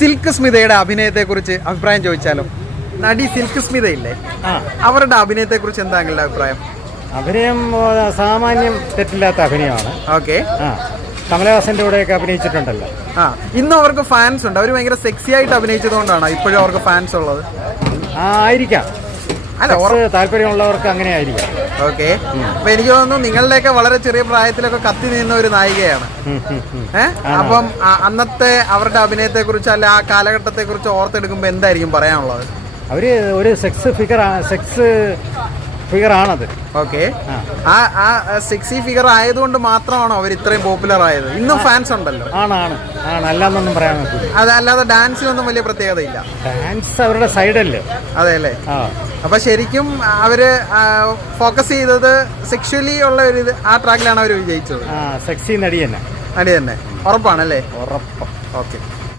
Silk സ്മിതയുടെ അഭിനയത്തെ കുറിച്ച് അഭിപ്രായം ചോദിച്ചാലോ? നടി സിൽക്ക് സ്മിത ഇല്ലേ, അവരുടെ അഭിനയത്തെ കുറിച്ച് എന്താ നിങ്ങളുടെ അഭിപ്രായം? അഭിനയം സാമാന്യം തെറ്റില്ലാത്ത അഭിനയമാണ്. ഓക്കെ. കമലഹാസന്റെ കൂടെയൊക്കെ അഭിനയിച്ചിട്ടുണ്ടല്ലോ. ഇന്നും അവർക്ക് ഫാൻസ് ഉണ്ട്. അവർ ഭയങ്കര സെക്സി ആയിട്ട് അഭിനയിച്ചതുകൊണ്ടാണ് ഇപ്പോഴും അവർക്ക് ഫാൻസ് ഉള്ളത്. ആയിരിക്കാം, അല്ല താല്പര്യമുള്ളവർക്ക് അങ്ങനെ ആയിരിക്കാം. ഓക്കെ. അപ്പൊ എനിക്ക് തോന്നുന്നു നിങ്ങളുടെയൊക്കെ വളരെ ചെറിയ പ്രായത്തിലൊക്കെ കത്തി നിന്ന ഒരു നായികയാണ്. അപ്പം അന്നത്തെ അവരുടെ അഭിനയത്തെ കുറിച്ച് അല്ല ആ കാലഘട്ടത്തെ കുറിച്ച് ഓർത്തെടുക്കുമ്പോ എന്തായിരിക്കും പറയാനുള്ളത്? അവര് ഒരു സെക്സ് ഫിഗർ ആണത്. ഓക്കെ. ആ സെക്സി ഫിഗർ ആയതുകൊണ്ട് മാത്രമാണോ അവർ ഇത്രയും പോപ്പുലർ ആയത്? ഇന്നും ഫാൻസ് ഉണ്ടല്ലോ. ആണ് അല്ലാന്നൊന്നും പറയാൻ പറ്റില്ല. അതല്ലാതെ ഡാൻസിനൊന്നും വലിയ പ്രത്യേകതയില്ല. ഡാൻസ് അവരുടെ സൈഡല്ലേ. അതെ അല്ലേ. അപ്പൊ ശരിക്കും അവര് ഫോക്കസ് ചെയ്തത് സെക്ഷലി ഉള്ള ഒരു ആ ട്രാക്കിലാണ് അവർ വിജയിച്ചത്. സെക്സി നടി തന്നെ ഉറപ്പാണല്ലേ? ഉറപ്പ്. ഓക്കെ.